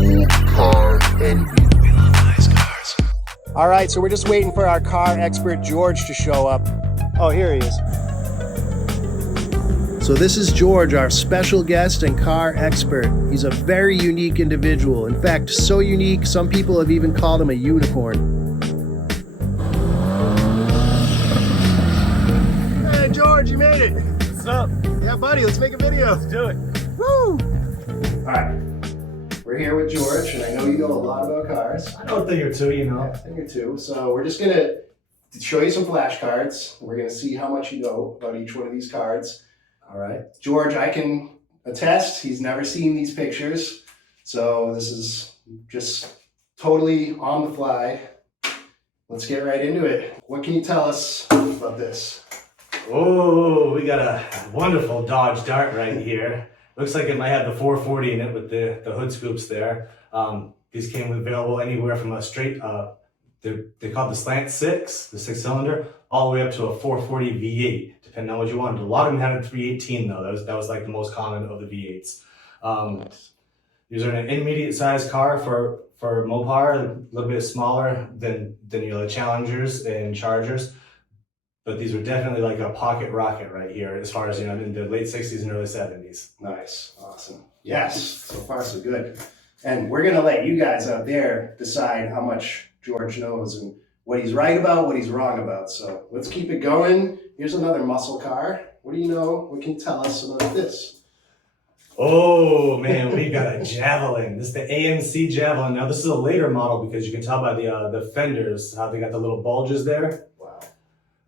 Cool car envy. We love nice cars. All right, so we're just waiting for our car expert, George, to show up. Oh, here he is. So this is George, our special guest and car expert. He's a very unique individual. In fact, so unique, some people have even called him a unicorn. Hey, George, you made it. What's up? Yeah, buddy, let's make a video. Let's do it. Woo! All right, we're here with George, and I know you know a lot about cars. I know a thing or two, you know. Yeah, a thing or two. So we're just gonna show you some flashcards. We're gonna see how much you know about each one of these cards. All right, George, I can attest he's never seen these pictures, so this is just totally on the fly. Let's get right into it. What can you tell us about this? Oh, we got a wonderful Dodge Dart right here. Looks like it might have the 440 in it with the hood scoops there. These came available anywhere from a straight, they call it the slant six, the 6-cylinder, all the way up to a 440 V8, depending on what you wanted. A lot of them had a 318 though. That was like the most common of the V8s. These are an intermediate sized car for Mopar, a little bit smaller than the Challengers and Chargers. But these were definitely like a pocket rocket right here, as far as, in the late 60s and early 70s. Nice, awesome. Yes, so far so good. And we're gonna let you guys out there decide how much George knows and what he's right about, what he's wrong about. So let's keep it going. Here's another muscle car. What do you know? What can you tell us about this? Oh man, we got a Javelin. This is the AMC Javelin. Now this is a later model because you can tell by the fenders how they got the little bulges there. Wow.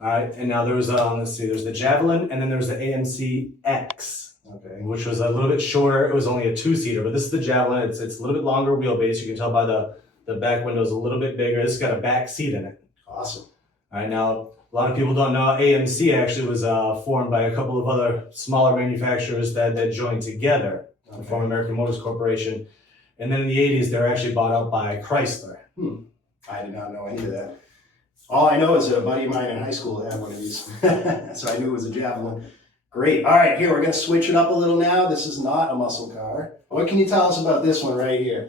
All right, and now there's there's the Javelin, and then there's the AMC X, Okay. which was a little bit shorter. It was only a 2-seater, but this is the Javelin. It's a little bit longer wheelbase. You can tell by the back window's a little bit bigger. This has got a back seat in it. Awesome. All right, now a lot of people don't know AMC actually was formed by a couple of other smaller manufacturers that joined together to form American Motors Corporation. And then in the 80s, they were actually bought out by Chrysler. I did not know any of that. All I know is a buddy of mine in high school had one of these. So I knew it was a Javelin. Great. All right, here, we're going to switch it up a little now. This is not a muscle car. What can you tell us about this one right here?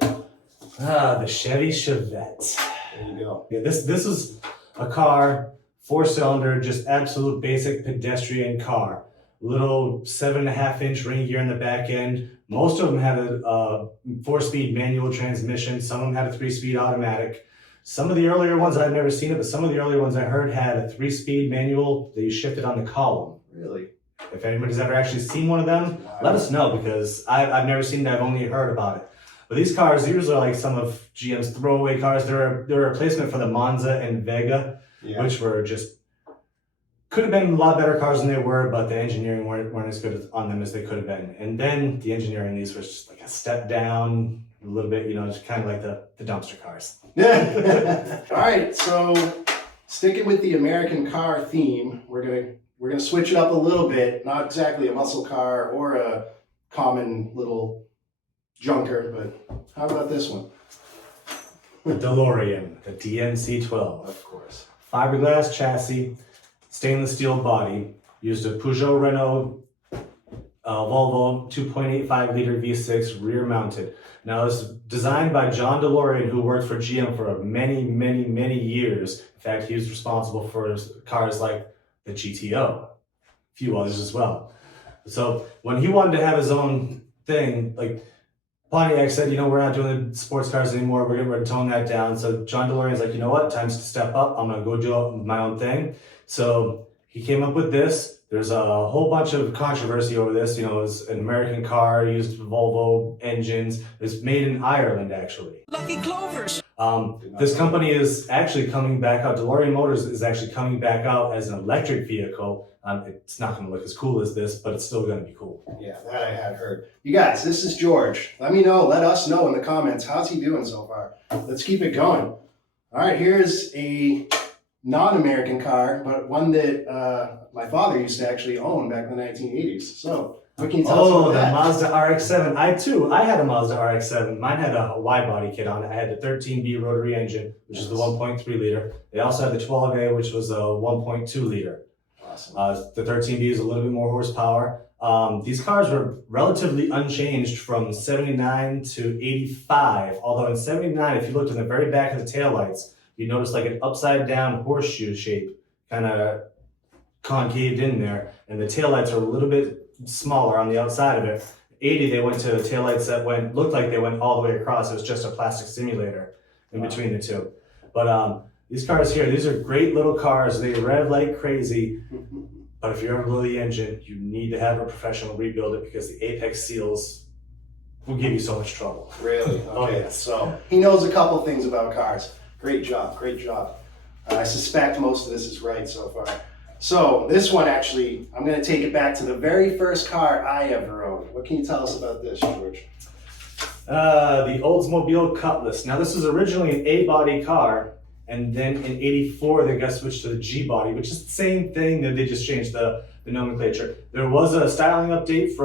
The Chevy Chevette. There you go. Yeah, this is a car, 4-cylinder, just absolute basic pedestrian car. Little 7.5-inch ring gear in the back end. Most of them had a 4-speed manual transmission. Some of them had a 3-speed automatic. Some of the earlier ones, I've never seen it, but some of the earlier ones I heard had a 3-speed manual that you shifted on the column. Really? If anybody's ever actually seen one of them, let us know, because I've never seen it. I've only heard about it. But these cars, these are like some of GM's throwaway cars. They're a replacement for the Monza and Vega, which were just, could have been a lot better cars than they were, but the engineering weren't as good on them as they could have been. And then the engineering, these was just like a step down, a little bit, just kind of like the dumpster cars. Yeah. All right, so sticking with the American car theme, we're gonna switch it up a little bit. Not exactly a muscle car or a common little junker, but how about this one? The DeLorean, the DMC-12. Of course. Fiberglass chassis, stainless steel body, used a Peugeot Renault Volvo 2.85 liter V6 rear mounted. Now this is designed by John DeLorean, who worked for GM for many, many, many years. In fact, he was responsible for cars like the GTO, a few others as well. So when he wanted to have his own thing, like Pontiac said, we're not doing the sports cars anymore. We're going to tone that down. So John DeLorean's like, you know what? Time's to step up. I'm going to go do my own thing. So he came up with this. There's a whole bunch of controversy over this. It's an American car, used Volvo engines. It's made in Ireland, actually. Lucky Clovers. This company is actually coming back out. DeLorean Motors is actually coming back out as an electric vehicle. It's not going to look as cool as this, but it's still going to be cool. Yeah, that I had heard. You guys, this is George. Let us know in the comments, how's he doing so far? Let's keep it going. All right, here's a non-American car, but one that my father used to actually own back in the 1980s. So, what can you tell us about that? The Mazda RX-7. I had a Mazda RX-7. Mine had a wide body kit on it. I had the 13B rotary engine, which is the 1.3 liter. They also had the 12A, which was a 1.2 liter. Awesome. The 13B is a little bit more horsepower. These cars were relatively unchanged from 79 to 85, although in 79, if you looked in the very back of the taillights, you notice like an upside down horseshoe shape, kind of concaved in there, and the taillights are a little bit smaller on the outside of it. 80, they went to taillights that looked like they went all the way across. It was just a plastic simulator in between the two. But these cars here, these are great little cars. They rev like crazy. But if you ever blow the engine, you need to have a professional rebuild it because the apex seals will give you so much trouble. Really? Okay. Oh, yeah. So he knows a couple things about cars. Great job, great job. I suspect most of this is right so far. So this one actually, I'm going to take it back to the very first car I ever owned. What can you tell us about this, George? The Oldsmobile Cutlass. Now this was originally an A-body car, and then in 84 they got switched to the G-body, which is the same thing, that they just changed the nomenclature. There was a styling update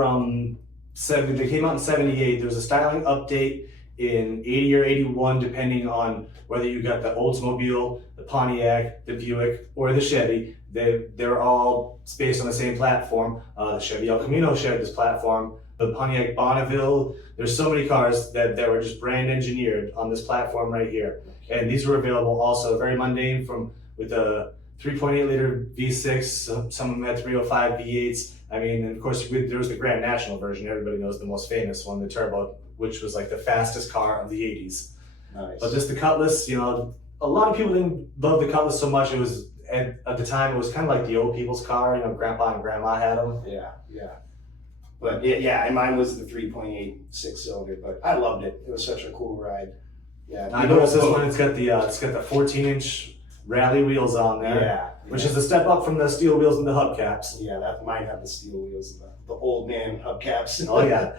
they came out in 78. There was a styling update in 80 or 81, depending on whether you got the Oldsmobile, the Pontiac, the Buick, or the Chevy. They're all based on the same platform. The Chevy El Camino shared this platform. The Pontiac Bonneville, there's so many cars that were just brand engineered on this platform right here. And these were available also, very mundane, with a 3.8 liter V6, some of them had 305 V8s. I mean, and of course, there was the Grand National version. Everybody knows the most famous one, the Turbo, which was like the fastest car of the 80s. Nice. But the Cutlass, a lot of people didn't love the Cutlass so much. It was, at the time, it was kind of like the old people's car. Grandpa and grandma had them. Yeah. But yeah, and mine was the 3.8 6-cylinder, but I loved it. It was such a cool ride. Yeah. I noticed this one, it's got the 14-inch rally wheels on there. Yeah. Which is a step up from the steel wheels and the hubcaps. Yeah, that mine have the steel wheels, the old man hubcaps. Oh yeah.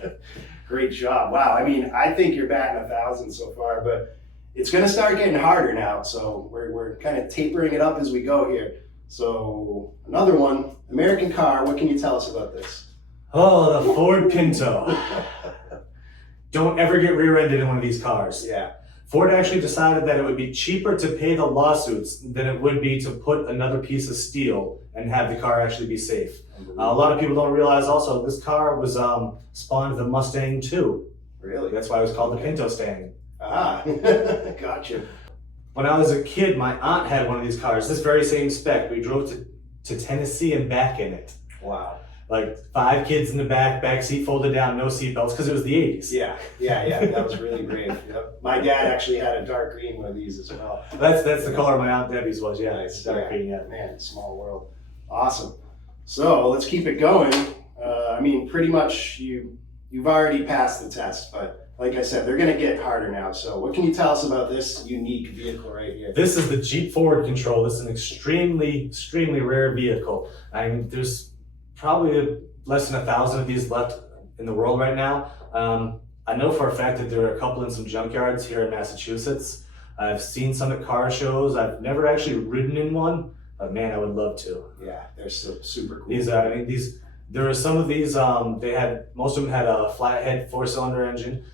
Great job. Wow. I mean, I think you're batting 1,000 so far, but it's going to start getting harder now. So we're kind of tapering it up as we go here. So another one, American car. What can you tell us about this? Oh, the Ford Pinto. Don't ever get rear-ended in one of these cars. Yeah. Ford actually decided that it would be cheaper to pay the lawsuits than it would be to put another piece of steel and have the car actually be safe. A lot of people don't realize also this car was spawned the Mustang II. Really? That's why it was called the Pinto Stang. Ah, gotcha. When I was a kid, my aunt had one of these cars, this very same spec. We drove to Tennessee and back in it. Wow. Like 5 kids in the back seat folded down, no seatbelts, because it was the 80s. Yeah. That was really brave. Yep. My dad actually had a dark green one of these as well. That's the color my Aunt Debbie's was, yeah. Nice. Dark green, yeah. Man, small world. Awesome. So let's keep it going. I mean, pretty much you've already passed the test, but like I said, they're going to get harder now. So what can you tell us about this unique vehicle right here? This is the Jeep Forward Control. This is an extremely rare vehicle. I mean, there's probably less than 1,000 of these left in the world right now. I know for a fact that there are a couple in some junkyards here in Massachusetts. I've seen some at car shows. I've never actually ridden in one, but man, I would love to. Yeah, they're so super cool. There are some of these, most of them had a flathead 4-cylinder engine.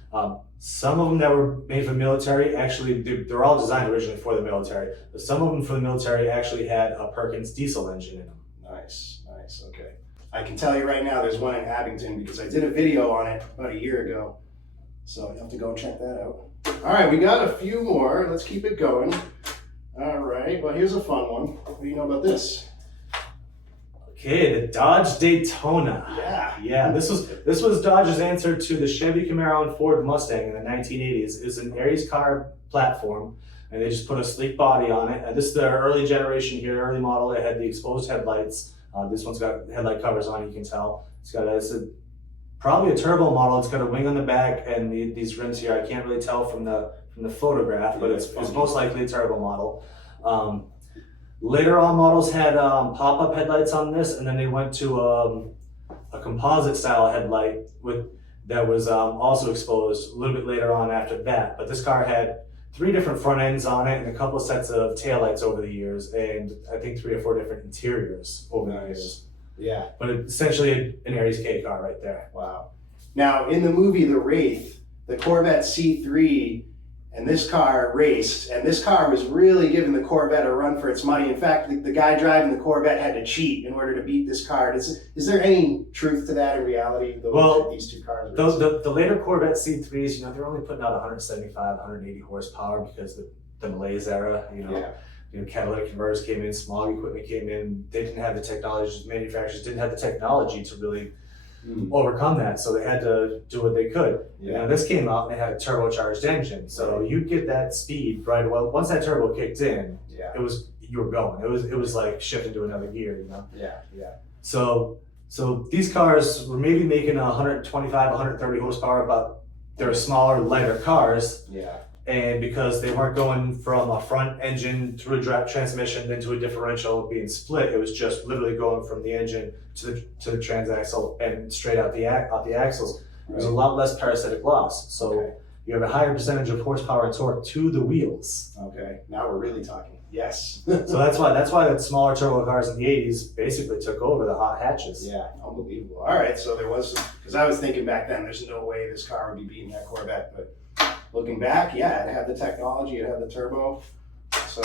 Some of them that were made for the military, actually, they're all designed originally for the military, but some of them for the military actually had a Perkins diesel engine in them. Nice, okay. I can tell you right now, there's one in Abington because I did a video on it about a year ago. So you have to go and check that out. All right, we got a few more. Let's keep it going. All right, well, here's a fun one. What do you know about this? Okay, the Dodge Daytona. Yeah, this was Dodge's answer to the Chevy Camaro and Ford Mustang in the 1980s. It was an Aries car platform, and they just put a sleek body on it. This is the early generation here, early model. It had the exposed headlights. This one's got headlight covers on, you can tell. It's probably a turbo model. It's got a wing on the back and these rims here. I can't really tell from the photograph, but it's most likely a turbo model. Later on models had pop-up headlights on this, and then they went to a composite style headlight that was also exposed a little bit later on after that. But this car had 3 different front ends on it and a couple of sets of taillights over the years, and I think 3 or 4 different interiors over the years. Yeah. But it's essentially an Aries K car right there. Wow. Now, in the movie The Wraith, the Corvette C3 and this car raced, and this car was really giving the Corvette a run for its money. In fact, the guy driving the Corvette had to cheat in order to beat this car. Is there any truth to that in reality? These two cars. The later Corvette C3s, they're only putting out 175, 180 horsepower because the Malaise era, catalytic converters came in, smog equipment came in. They didn't have the technology. Manufacturers didn't have the technology to really overcome that, so they had to do what they could. This came out and it had a turbocharged engine, so you'd get that speed right away. Once that turbo kicked in, you were going. It was like shifting to another gear, So these cars were maybe making 125, 130 horsepower, but they're smaller, lighter cars. And because they weren't going from a front engine through a transmission then to a differential being split, it was just literally going from the engine to the transaxle and straight out the axles. There's a lot less parasitic loss. So you have a higher percentage of horsepower and torque to the wheels. Okay, now we're really talking. Yes. So that's why that smaller turbo cars in the 80s basically took over the hot hatches. Yeah, unbelievable. All right, so there was, because I was thinking back then, there's no way this car would be beating that Corvette, but looking back, it had the technology, it had the turbo. So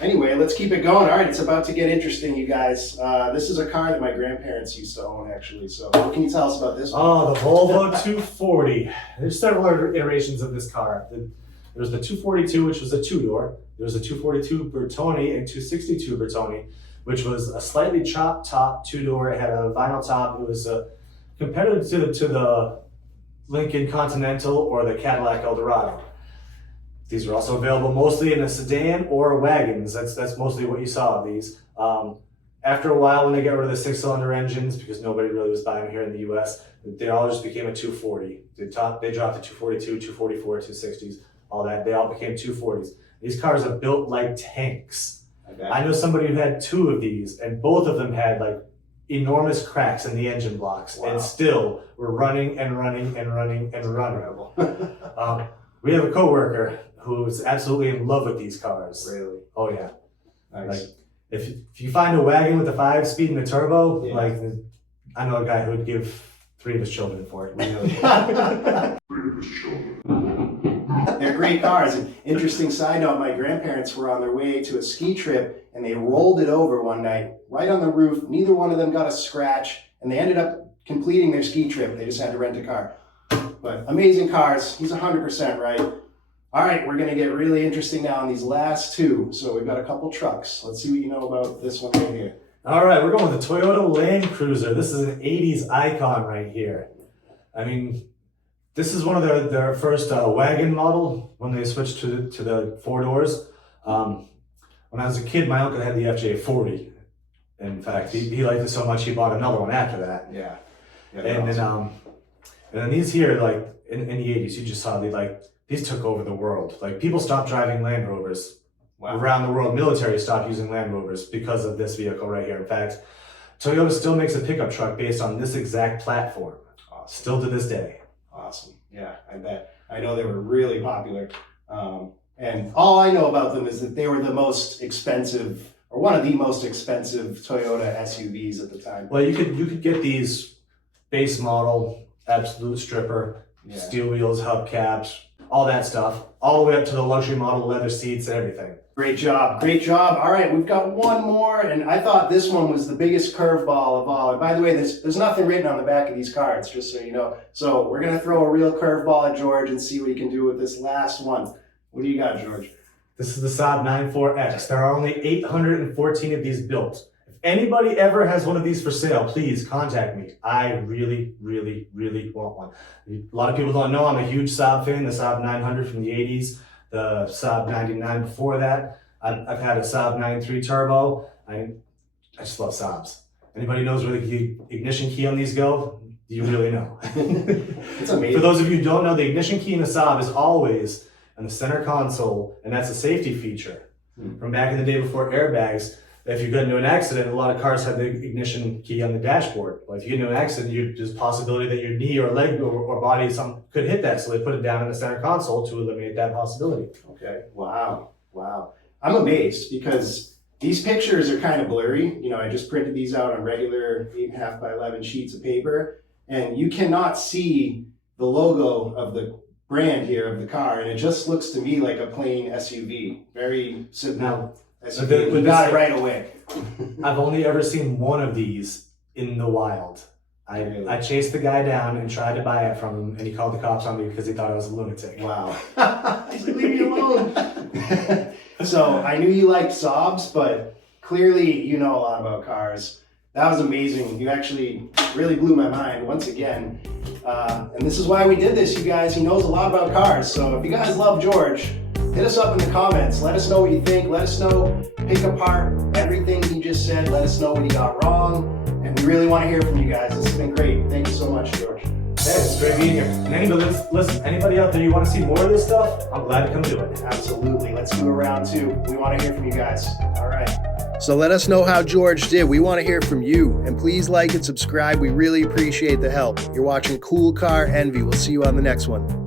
anyway, let's keep it going. All right, it's about to get interesting, you guys. This is a car that my grandparents used to own, actually. So what can you tell us about this one? Oh, the Volvo 240. There's several iterations of this car. There's the 242, which was a two-door. There's a 242 Bertoni and 262 Bertoni, which was a slightly chopped top two-door. It had a vinyl top. It was competitive to the Lincoln Continental or the Cadillac Eldorado. These were also available mostly in a sedan or wagons. That's mostly what you saw of these. After a while, when they got rid of the six-cylinder engines, because nobody really was buying them here in the U.S., they all just became a 240. They dropped the 242, 244, 260s, all that. They all became 240s. These cars are built like tanks. I know somebody who had two of these, and both of them had like enormous cracks in the engine blocks, and still were running and running and running and running. We have a coworker who's absolutely in love with these cars. Really? Oh yeah. Nice. Like if you find a wagon with a 5-speed and a turbo, I know a guy who would give 3 of his children for it. They're great cars. An interesting side note, my grandparents were on their way to a ski trip and they rolled it over one night right on the roof. Neither one of them got a scratch and they ended up completing their ski trip. They just had to rent a car. But amazing cars. He's 100% right. All right, we're going to get really interesting now on these last two. So we've got a couple trucks. Let's see what you know about this one right here. All right, we're going with the Toyota Land Cruiser. This is an 80s icon right here. I mean, this is one of their first wagon model when they switched to the 4 doors. When I was a kid, my uncle had the FJ40. In fact, he liked it so much he bought another one after that. Yeah. And then these here, like in the 80s, you just saw these took over the world. Like people stopped driving Land Rovers around the world. Military stopped using Land Rovers because of this vehicle right here. In fact, Toyota still makes a pickup truck based on this exact platform. Awesome. Still to this day. Awesome. Yeah, I bet. I know they were really popular. And all I know about them is that they were the most expensive, or one of the most expensive Toyota SUVs at the time. Well, you could get these base model, absolute stripper, steel wheels, hubcaps, all that stuff, all the way up to the luxury model, leather seats and everything. Great job. Great job. All right, we've got one more, and I thought this one was the biggest curveball of all. And by the way, there's nothing written on the back of these cards, just so you know. So we're going to throw a real curveball at George and see what he can do with this last one. What do you got, George? This is the Saab 94X. There are only 814 of these built. If anybody ever has one of these for sale, please contact me. I really, really, really want one. A lot of people don't know I'm a huge Saab fan, the Saab 900 from the 80s, the Saab 99 before that. I've had a Saab 93 Turbo. I just love Saabs. Anybody knows where the ignition key on these go? You really know. It's amazing. For those of you who don't know, the ignition key in a Saab is always in the center console, and that's a safety feature. From back in the day before airbags, if you get into an accident, a lot of cars have the ignition key on the dashboard. Well, if you get into an accident, there's a possibility that your knee or leg or body could hit that, so they put it down in the center console to eliminate that possibility. Okay, wow. I'm amazed because these pictures are kind of blurry. You know, I just printed these out on regular 8.5 by 11 sheets of paper, and you cannot see the logo of the brand here of the car, and it just looks to me like a plain SUV. Very simple Now, SUV. We got it right away. I've only ever seen one of these in the wild. Really? I chased the guy down and tried to buy it from him, and he called the cops on me because he thought I was a lunatic. Wow. He's like, leave me alone. So I knew you liked Saabs, but clearly you know a lot about cars. That was amazing. You actually really blew my mind once again. And this is why we did this, you guys. He knows a lot about cars. So if you guys love George, hit us up in the comments. Let us know what you think. Let us know, pick apart everything he just said. Let us know what he got wrong. And we really want to hear from you guys. This has been great. Thank you so much, George. Hey, it's great being here. And anybody out there, you want to see more of this stuff? I'm glad to come do it. Absolutely. Let's do a round two. We want to hear from you guys. All right. So let us know how George did. We want to hear from you. And please like and subscribe. We really appreciate the help. You're watching Cool Car Envy. We'll see you on the next one.